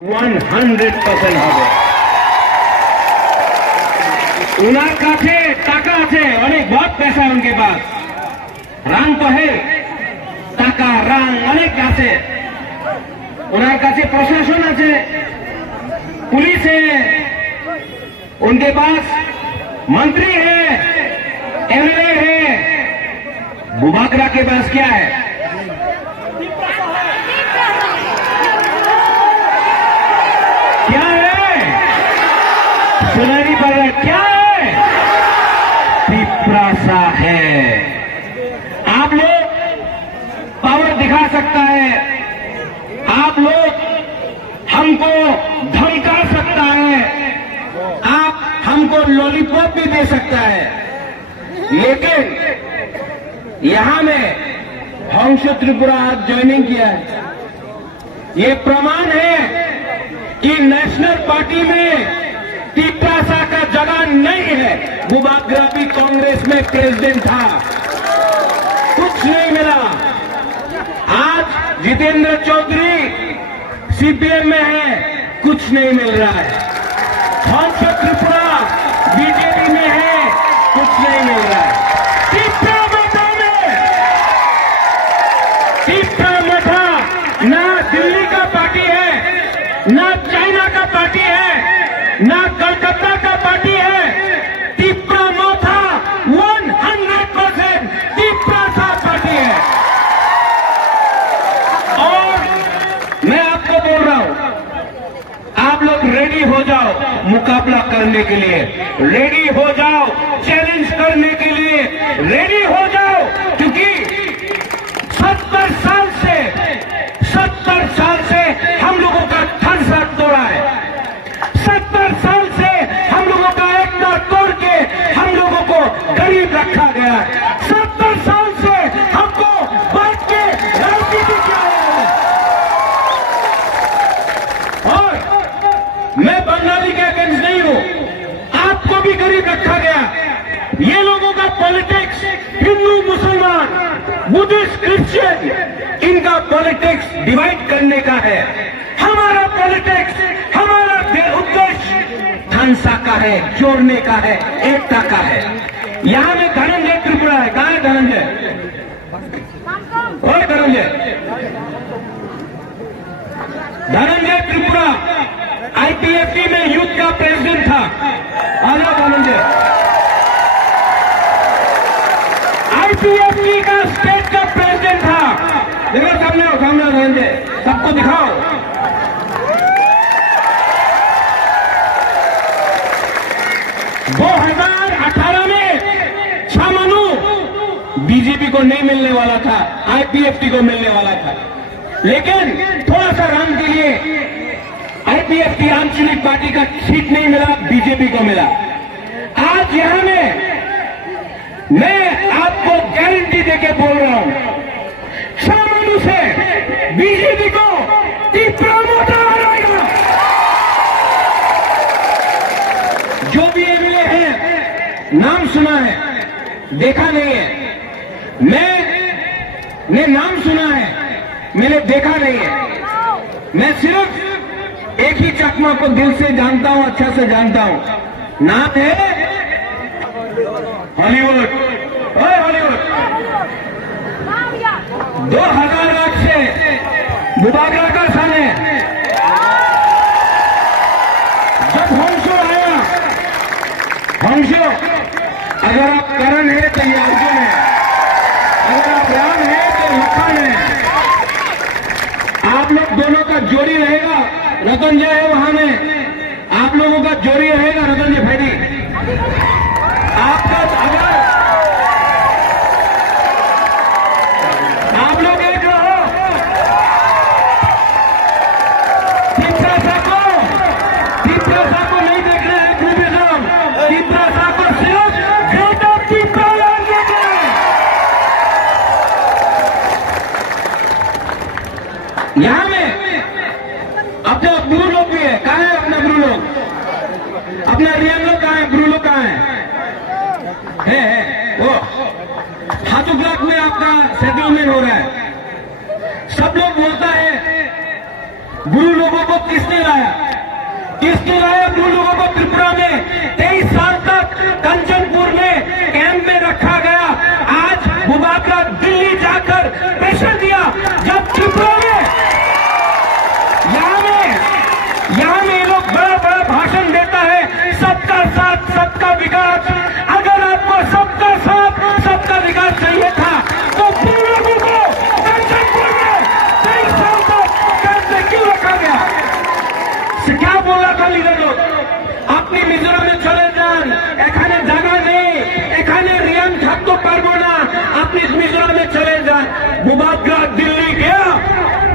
100% হবে। उनार काছে টাকা আছে, অনেক बहुत पैसा है उनके पास, रंग तो है, টাকা रंग অনেক আছে, उनार काছে प्रशासन আছে, पुलिस है, उनके पास मंत्री है, एमएलए है। बुबागरा के पास क्या है? क्या है? सुनाई पड़ रहा है? क्या है? पिपरासा है। आप लोग पावर दिखा सकता है, आप लोग हमको धमका सकता है, आप हमको लॉलीपॉप भी दे सकता है, लेकिन यहां में हंस त्रिपुरा आज ज्वाइनिंग किया है। ये प्रमाण है कि नेशनल पार्टी में पिपरासा का जगह नहीं है। बुबागरा भी कांग्रेस में प्रेसिडेंट था, कुछ नहीं मिला। आज जितेंद्र चौधरी सीपीएम में है, कुछ नहीं मिल रहा है। हंस त्रिपुरा बीजेपी में है, कुछ नहीं मिल रहा है। पिपरा ना दिल्ली का पार्टी है, ना चाइना का पार्टी है, ना कलकत्ता का पार्टी है। पिपरा 100% पिपरासा पार्टी है। और मैं आपको बोल रहा हूं, आप लोग रेडी हो जाओ मुकाबला करने के लिए, रेडी हो जाओ चैलेंज करने के लिए, रेडी हो जाओ, क्योंकि 70 साल से हम लोगों का धन साथ तोड़ा है। 70 साल से हम लोगों का एकता तोड़ के हम लोगों को गरीब रखा गया है। 70 साल से हमको बांट के राजनीति किया है। और मैं बंगाली के अगेंस्ट नहीं हूं, आपको भी गरीब रखा गया। ये लोगों का पॉलिटिक्स हिंदू मुसलमान बुद्धिस्ट क्रिश्चियन, इनका पॉलिटिक्स डिवाइड करने का है। हमारा पॉलिटिक्स, हमारा उद्देश्य धनसा का है, जोड़ने का है, एकता का है। यहां में धनंजय त्रिपुरा है। कहां है धनंजय? और धनंजय त्रिपुरा आईपीएफटी में यूथ का प्रेसिडेंट था। आजा धनंजय। आईपीएफटी का स्टेट का प्रेसिडेंट था। देखो सामने आओ, धनंजय, सबको दिखाओ। 2018 में छामानू बीजेपी को नहीं मिलने वाला था, आईपीएफटी को मिलने वाला था, लेकिन थोड़ा सा रंग के लिए आईपीएफटी आंचलिक पार्टी का सीट नहीं मिला, बीजेपी को मिला। आज यहां में मैं आपको गारंटी देके बोल रहा हूं, छामानू से बीजेपी को तीसरा मोटा हराएगा। जो भी एमएलए हैं, नाम सुना है, देखा नहीं है। मैंने नाम सुना है, मैंने देखा नहीं है। मैं सिर्फ एक ही चकमा को दिल से जानता हूं, अच्छा से जानता हूं। नाम है हॉलीवुड। ओए हॉलीवुड, 2000 लाख से बुबागरा का सन है। जब हंसो आया, हंसो, अगर आप करण है तो ये अर्जुन है, अगर आप राम है तो लखन है। आप लोग दोनों का जोड़ी रहेगा, रतनजय है वहां में, आप लोगों का जोड़ी रहेगा रतनजय फैरी। आपका अगर आप लोग एक रहो, पिपरासा को नहीं देख रहे हैं ग्रुपिज्म, पिपरासा को सिर्फ ग्रेटर पिपरा देख रहे हैं। यहां में अपने गुरु लोग भी है। कहां है अपना गुरु लोग? अपना रियल लोग कहां है? गुरु लोग कहां है? वो हाथों ब्लॉक में आपका सेटलमेंट हो रहा है। सब लोग बोलता है गुरु लोगों को किसने लाया? किसने लाया गुरु लोगों को त्रिपुरा में? 23 साल तक कंचनपुर में कैंप में रखा गया। आज बुबाकरा दिल्ली जाकर प्रेशर दिया। जब त्रिपुरा में यहाँ में ये लोग बड़ा बड़ा भाषण देता है, सबका साथ सबका विकास। अगर आपको सबका साथ सबका विकास चाहिए था तो गुरु लोगों को कंचनपुर में 23 साल तक कैंप में क्यों रखा गया? क्या बोला था लीडर लोग? अपनी मिजोरम में चले जान, एखाने जगह नहीं, एखाने रियान থাকতে পারবো না, अपनी मिजोरम में चले जान। बुबाकरा दिल्ली गया,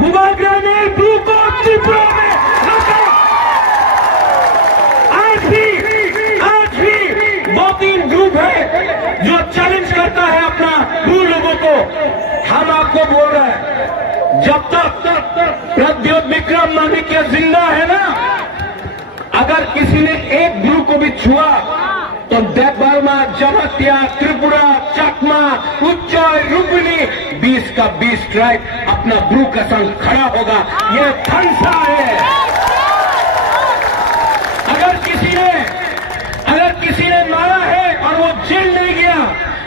बुबाकरा ने ब्रू को त्रिपुरा में रखा। आज भी 2-3 ग्रुप है जो चैलेंज करता है अपना गुरु लोगों को। हम आपको बोल रहे हैं, जब तक प्रद्योत विक्रम माणिक्य जिंदा है ना, अगर किसी ने एक गुरु को भी छुआ तो देवबर्मा, जमातिया, त्रिपुरा, चकमा, उच्चय, रुक्मिणी 20 का 20 ट्राइब अपना गुरु का संग खड़ा होगा। ये फंसा है। अगर किसी ने मारा है और वो जेल नहीं गया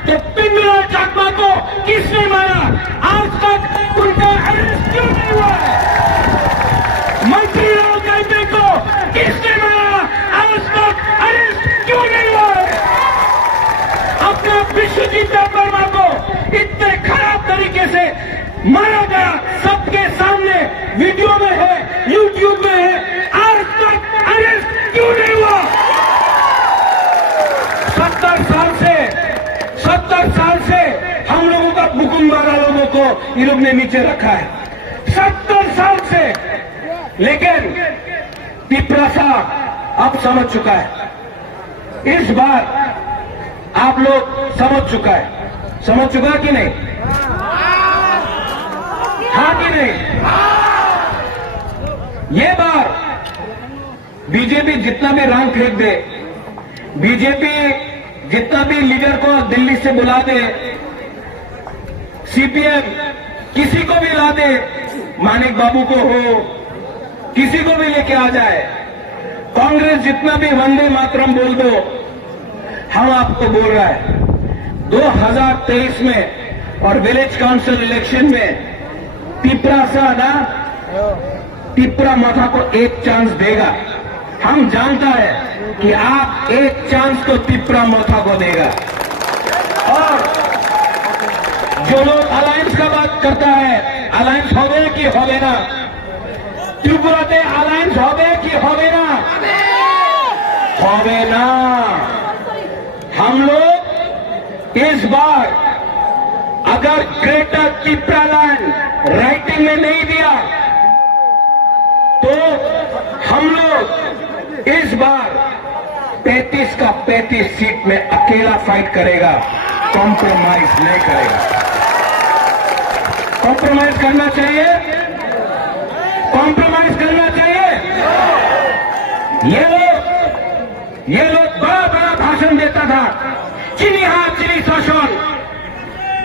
तो पिंगला चकमा को किसने मारा? आज तक उनका अरेस्ट क्यों नहीं हुआ है? मंत्री राव गायते को किसने मारा? आज तक अरेस्ट क्यों नहीं हुआ है? अपना विश्वजीत देवबर्मा को इतने खराब तरीके से मारा गया, सबके सामने वीडियो में है, यूट्यूब में है। आज तक अरेस्ट क्यों नहीं हुआ? 70 साल से हम लोगों का बुकुमवाला लोगों को ये लोग ने नीचे रखा है, 70 साल से। लेकिन तिपरासा अब समझ चुका है। इस बार आप लोग समझ चुका कि नहीं? हाँ कि नहीं? ये बार बीजेपी जितना भी रंग फेंक दे, बीजेपी जितना भी लीडर को दिल्ली से बुला दे, सीपीएम किसी को भी ला दे, मानिक बाबू को हो, किसी को भी लेके आ जाए, कांग्रेस जितना भी वंदे मातरम बोल दो, हम आपको बोल रहा है 2023 में और विलेज काउंसिल इलेक्शन में तिपरा माथा को एक चांस देगा। हम जानता है कि आप एक चांस तो तिपरा माथा को देगा। और जो लोग अलायंस का बात करता है, अलायंस होवे कि होवे ना, त्रिपुराते अलायंस होवे कि होवे ना? होवे ना। हम लोग इस बार अगर ग्रेटर त्रिपुरालैंड राइटिंग में नहीं दिया तो हम लोग इस बार 35 का 35 सीट में अकेला फाइट करेगा, कॉम्प्रोमाइज नहीं करेगा। कॉम्प्रोमाइज करना चाहिए, कॉम्प्रोमाइज करना चाहिए। ये लोग बड़ा बड़ा भाषण देता था, चीनी हाथ चीनी शासन,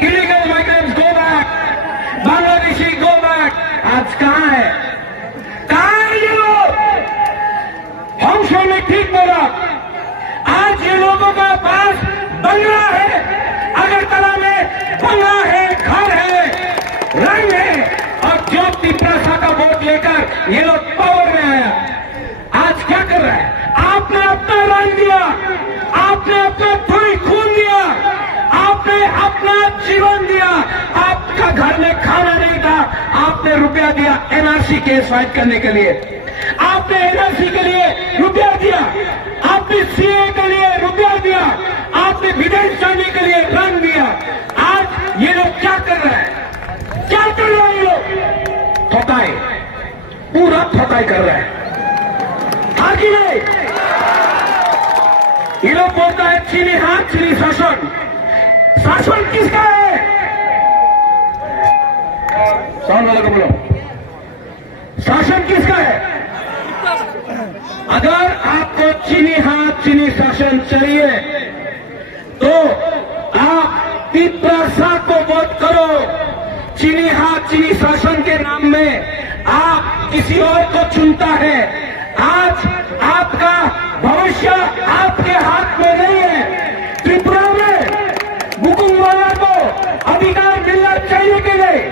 illegal migrants go back, Bangladeshi go back. आज कहां है ये लोग? हम शो में ठीक बोला, आज ये लोगों का पास बंगला है, अगरतला में बंगला है, घर है, रंग है, और जो तिपरासा का वोट लेकर ये लोग पावर में आया। आज क्या कर रहा है? आपने अपना रंग दिया, आपने अपना खून दिया, आपने अपना जीवन दिया, आपका घर में खाना नहीं था, आपने रुपया दिया एनआरसी केस फाइट करने के लिए, आपने एनआरसी के लिए रुपया दिया, आपने सीए के लिए रुपया दिया, आपने विदेश जाने के लिए रंग दिया। आज ये लोग क्या कर रहे हैं? क्या कर रहे हैं ये लोग? ठोकाई, पूरा ठोकाई कर रहे हैं। हाँ कि नहीं? ये लोग बोलता है चीनी हाथ चीनी शासन। शासन किसका है? साउंड वाले को बोलो, शासन किसका है? अगर आपको चीनी हाथ चीनी शासन चाहिए तो आप तिपरासा को वोट करो। चीनी हाथ चीनी शासन के नाम में आप किसी और को चुनता है। आज आपका भविष्य आपके हाथ में नहीं है। त्रिपुरा में बुकुंगवाला को अधिकार मिलना चाहिए कि नहीं?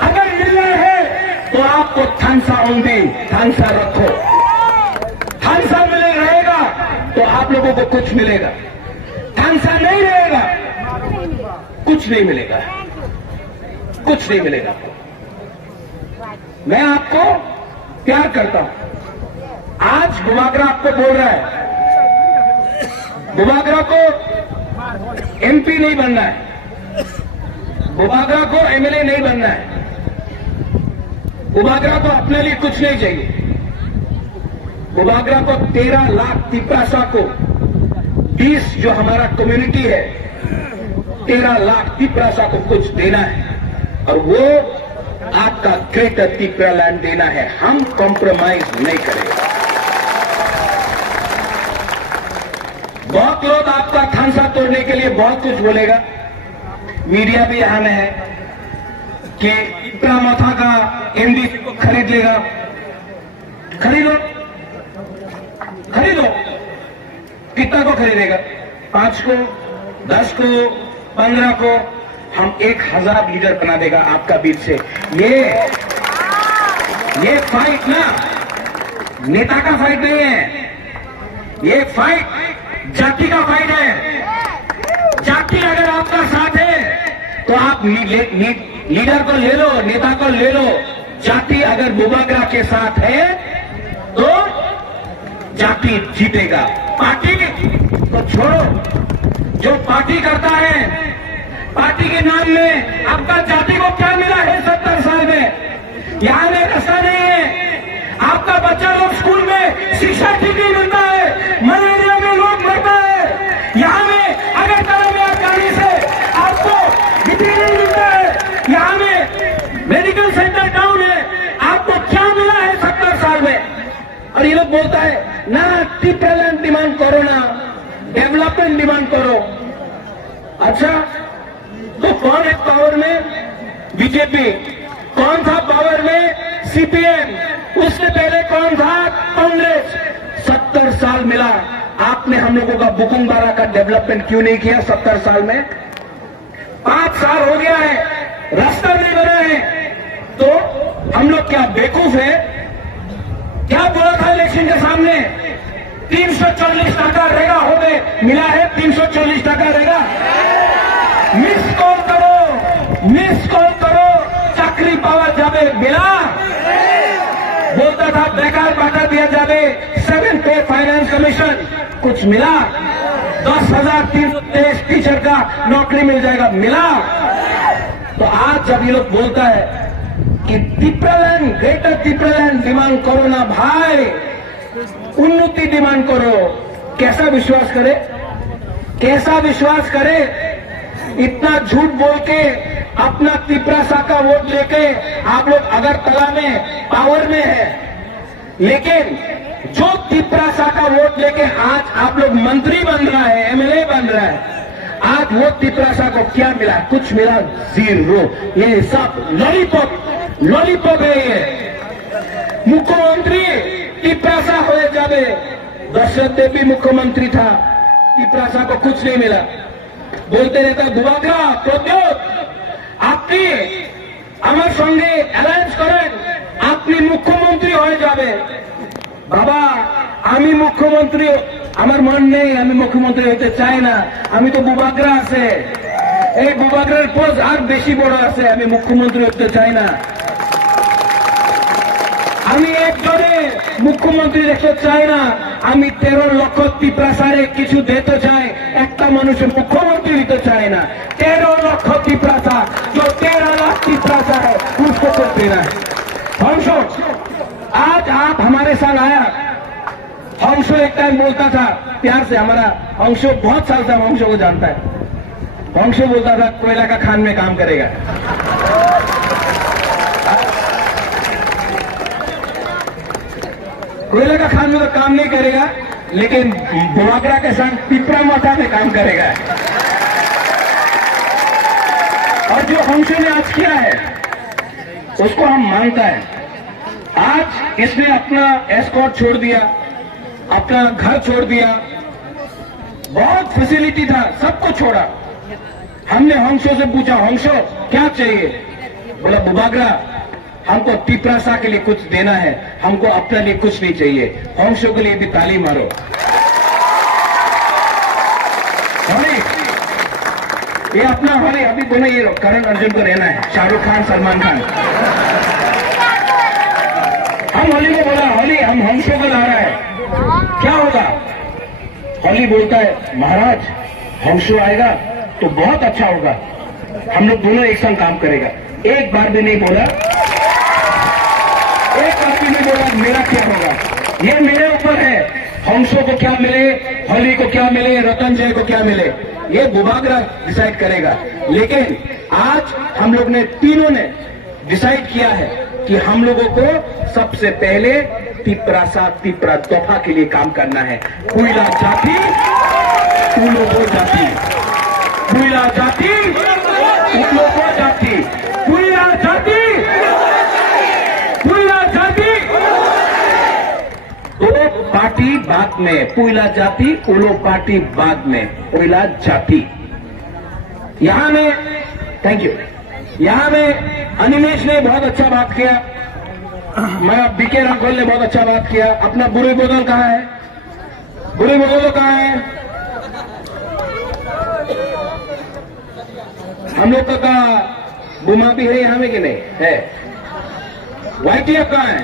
अगर मिलना है तो आपको थानसा होंगे, थानसा रखो। थानसा मिले रहेगा तो आप लोगों को कुछ मिलेगा, थानसा नहीं रहेगा कुछ नहीं मिलेगा, कुछ नहीं मिलेगा। मैं आपको प्यार करता हूं। आज बुबागरा आपको बोल रहा है, बुबागरा को एमपी नहीं बनना है, बुबागरा को एमएलए नहीं बनना है, बुबागरा को अपने लिए कुछ नहीं चाहिए। बुबागरा को 13 लाख तिपरासा को 20 जो हमारा कम्युनिटी है 13 लाख तिपरासा को कुछ देना है और वो आपका ग्रेटर तिपरा लैंड देना है। हम कॉम्प्रोमाइज नहीं करेंगे। बहुत लोग आपका थानसा तोड़ने के लिए बहुत कुछ बोलेगा। मीडिया भी यहां में है कि तिपरा मथा का एमडीसी को खरीद लेगा। खरीदो, खरीदो। कितना को खरीदेगा? 5 को, 10 को, 15 को? हम 1000 लीडर बना देगा आपका बीच से। ये फाइट ना नेता का फाइट नहीं है, ये फाइट जाति का फाइट है। जाति अगर आपका साथ है तो आप लीडर को ले लो, नेता को ले लो। जाति अगर बुबागरा के साथ है तो जाति जीतेगा। पार्टी को छोड़ो, जो पार्टी करता है, पार्टी के नाम में आपका जाति को क्या मिला है 70 साल में? यहां में रास्ता नहीं है। आपका बच्चा लोग स्कूल में शिक्षा ठीक नहीं मिलता है, मलेरिया में लोग मरता है। यहां में अगर तरह में गाड़ी से आपको बिजली नहीं मिलता है। यहां में मेडिकल सेंटर डाउन है। आपको क्या मिला है 70 साल में? और ये लोग बोलता है ना टिपलैंड डिमांड करो, ना डेवलपमेंट डिमांड करो। अच्छा, तो कौन है पावर में? बीजेपी। कौन था पावर में? सीपीएम। उससे पहले कौन था? कांग्रेस। 70 साल मिला। आपने हम लोगों का बुकुंगवाला का डेवलपमेंट क्यों नहीं किया 70 साल में? 5 साल हो गया है, रास्ता नहीं बना है। तो हम लोग क्या बेवकूफ है? क्या बोला था इलेक्शन के सामने? 340 टका रहेगा हो गए, मिला है 340 टका रहेगा। मिस कॉल करो, मिस कॉल करो, चाकरी पावा जावे, मिला? बोलता था बेकार बांटा दिया जावे, 7 पे फाइनेंस कमीशन, कुछ मिला? 10,323 टीचर का नौकरी मिल जाएगा, मिला? तो आज जब ये लोग बोलता है कि तिपरालैंड, ग्रेटर तिपरालैंड डिमांड करो ना भाई, उन्नति डिमांड करो, कैसा विश्वास करे? कैसा विश्वास करे? इतना झूठ बोल के अपना तिपरासा का वोट लेके आप लोग अगरतला में पावर में है, लेकिन जो तिपरासा का वोट लेके आज आप लोग मंत्री बन रहा है, एमएलए बन रहा है, आज वो तिपरासा को क्या मिला? कुछ मिला? 0। ये सब लॉलीपॉप है। ये मुख्यमंत्री तिपरासा हो जावे। दशरथ देवी मुख्यमंत्री था, तिपरासा को कुछ नहीं मिला। बोलते रहता बुबागरा प्रद्योत আপনি আমার সঙ্গে অ্যালায়েন্স করেন, আপনি মুখ্যমন্ত্রী হয়ে যাবে। বাবা, আমি মুখ্যমন্ত্রী, আমার মন নেই, আমি মুখ্যমন্ত্রী হতে চাই না। আমি তো বুবাগরা আছে, এই বুবাগরার পোস্ট আর বেশি বড় আছে, আমি মুখ্যমন্ত্রী হতে চাই না। আমি একজনে মুখ্যমন্ত্রী দেখতে চাই না, আমি 13 লক্ষ तिपरासारे কিছু দিতে চাই। একটা মানুষের মুখ্যমন্ত্রী দিতে চায় না। 13 লক্ষ तिपरासा, जो 13 लाख तिपरासा है उसको कुछ देना है। हंसो, आज आप हमारे साथ आया। हंसो एक टाइम बोलता था प्यार से, हमारा हंसो बहुत साल से हम हंसो को जानता है। हंसो बोलता था कोयला का खान में काम करेगा। कोयला का खान में तो काम नहीं करेगा, लेकिन बुबागरा के साथ पिपरा माथा में काम करेगा। और जो हंसो ने आज किया है उसको हम मानता है। आज इसने अपना एस्कॉर्ट छोड़ दिया, अपना घर छोड़ दिया, बहुत फैसिलिटी था, सबको छोड़ा। हमने हंसो से पूछा, हंसो क्या चाहिए? बोला बुबागरा, हमको तिपरासा के लिए कुछ देना है, हमको अपने लिए कुछ नहीं चाहिए। हंसो के लिए भी ताली मारो। होली, ये अपना होली, अभी दोनों ये करण अर्जुन को रहना है, शाहरुख खान, सलमान खान। हम होली को बोला, होली हम हंसो को ला रहा है, क्या होगा? होली बोलता है, महाराज हंसो आएगा तो बहुत अच्छा होगा, हम लोग दोनों एक संग काम करेगा। एक बार भी नहीं बोला, एक बार भी नहीं बोला मेरा क्या होगा, ये मेरे ऊपर है। हंसो को क्या मिले, होली को क्या मिले, रतन जय को क्या मिले, ये बुबागरा डिसाइड करेगा। लेकिन आज हम लोग ने तीनों ने डिसाइड किया है कि हम लोगों को सबसे पहले तिपरा तोहफा के लिए काम करना है। कुइला जाति उलोपो जाति, कुइला जाति उलोपो जाति, कुइला जाति, कुइला जाति। दो पार्टी बाद में, कुइला जाति उलो पार्टी बाद में, कुइला जाति। यहां में थैंक यू, यहां में अनिमेश ने बहुत अच्छा बात किया, मैं बीके राघोल ने बहुत अच्छा बात किया। अपना बुरे बोदल कहाँ है? बुरे बोदल कहाँ है? हम लोग का बुमा भी है यहाँ में कि नहीं है? वाईटीएफ कहाँ है?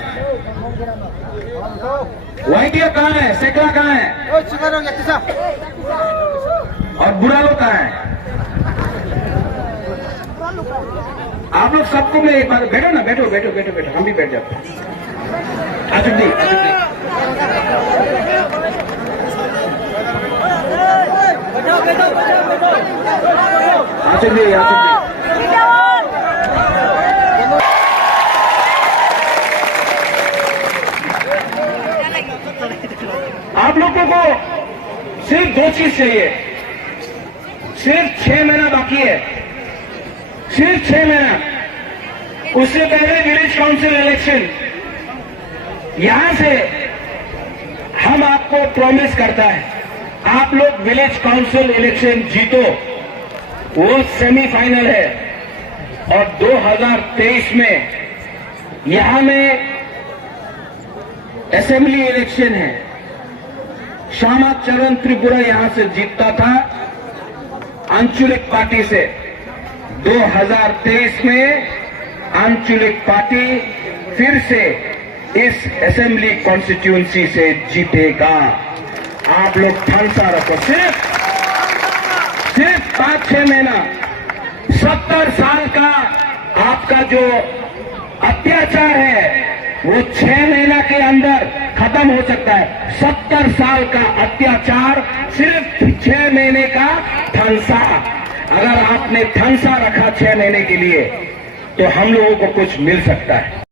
वाईटीएफ कहाँ है? सेकला कहाँ है? और बुरा लोग कहाँ है? आप लोग सबको मैं एक बार, बैठो ना, बैठो बैठो बैठो बैठो, हम भी बैठ जाते हैं। आजुब दी, आजुब दी, आजुब दी, आजुब दी। आप लोगों को सिर्फ दो चीज चाहिए, सिर्फ 6 महीना बाकी है, सिर्फ 6 महीना। उससे पहले विलेज काउंसिल इलेक्शन, यहां से हम आपको प्रॉमिस करता है, आप लोग विलेज काउंसिल इलेक्शन जीतो, वो सेमीफाइनल है। और 2023 में यहां में असेंबली इलेक्शन है। श्यामा चरण त्रिपुरा यहां से जीतता था आंचलिक पार्टी से। 2023 में आंचलिक पार्टी फिर से इस असेंबली कॉन्स्टिट्यूएंसी से जीतेगा। आप लोग ठानसा रखो, सिर्फ 5-6 महीना, 70 साल का आपका जो अत्याचार है वो 6 महीना के अंदर खत्म हो सकता है। 70 साल का अत्याचार सिर्फ 6 महीने का ठनसा। अगर आपने ठनसा रखा 6 महीने के लिए तो हम लोगों को कुछ मिल सकता है।